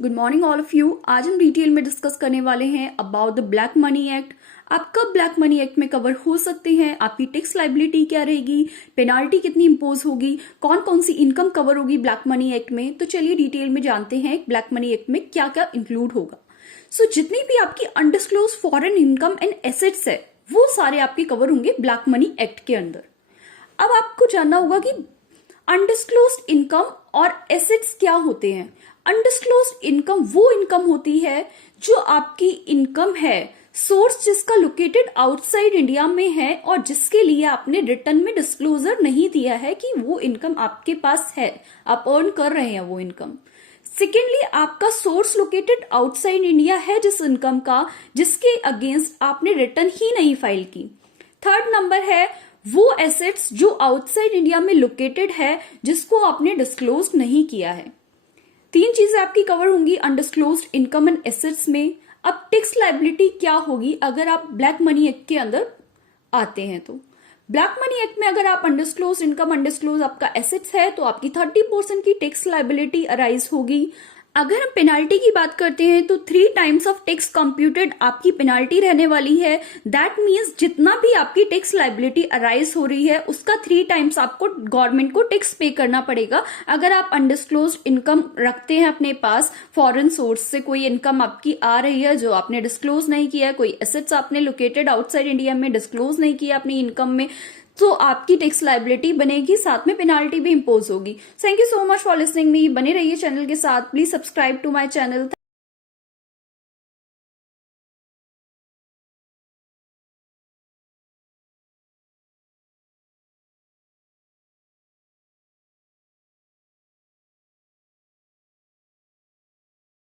Good morning all of you. आज हम detail में डिस्कस करने वाले हैं about the black money act. आप कब ब्लैक मनी एक्ट में कवर हो सकते हैं, आपकी टैक्स लाइबिलिटी क्या रहेगी, पेनाल्टी कितनी इंपोज होगी, कौन कौन सी इनकम कवर होगी ब्लैक मनी एक्ट में। तो चलिए डिटेल में जानते हैं ब्लैक मनी एक्ट में क्या क्या इंक्लूड होगा। जितनी भी आपकी undisclosed foreign income and assets है वो सारे आपके कवर होंगे ब्लैक मनी एक्ट के अंदर। अब आपको जानना होगा कि अनडिस्क्लोज्ड इनकम और एसेट्स क्या होते हैं। अनडिस्क्लोज्ड इनकम वो इनकम होती है जो आपकी इनकम है, सोर्स जिसका लोकेटेड आउटसाइड इंडिया में है और जिसके लिए आपने रिटर्न में डिस्क्लोजर नहीं दिया है कि वो इनकम आपके पास है, आप अर्न कर रहे हैं वो इनकम। सेकेंडली, आपका सोर्स लोकेटेड आउटसाइड इंडिया है जिस इनकम का, जिसके अगेंस्ट आपने रिटर्न ही नहीं फाइल की। थर्ड नंबर है वो एसेट्स जो आउटसाइड इंडिया में लोकेटेड है जिसको आपने डिस्क्लोज नहीं किया है। तीन चीजें आपकी कवर होंगी अनडिस्क्लोज्ड इनकम एंड एसेट्स में। अब टैक्स लायबिलिटी क्या होगी अगर आप ब्लैक मनी एक्ट के अंदर आते हैं। तो ब्लैक मनी एक्ट में अगर आप अनडिस्क्लोज इनकम, अनडिस्क्लोज आपका एसेट्स है तो आपकी 30% की टैक्स लायबिलिटी अराइज होगी। अगर हम पेनाल्टी की बात करते हैं तो 3 टाइम्स ऑफ टैक्स कंप्यूटेड आपकी पेनाल्टी रहने वाली है। दैट मीन्स जितना भी आपकी टैक्स लायबिलिटी अराइज हो रही है उसका 3 टाइम्स आपको गवर्नमेंट को टैक्स पे करना पड़ेगा। अगर आप अनडिस्क्लोज्ड इनकम रखते हैं अपने पास, फॉरेन सोर्स से कोई इनकम आपकी आ रही है जो आपने डिस्क्लोज नहीं किया, कोई एसेट्स आपने लोकेटेड आउटसाइड इंडिया में डिस्क्लोज नहीं किया अपनी इनकम में, तो आपकी टैक्स लायबिलिटी बनेगी, साथ में पेनाल्टी भी इंपोज होगी। Thank you so much for listening me. बने रहिए चैनल के साथ। Please subscribe to my channel.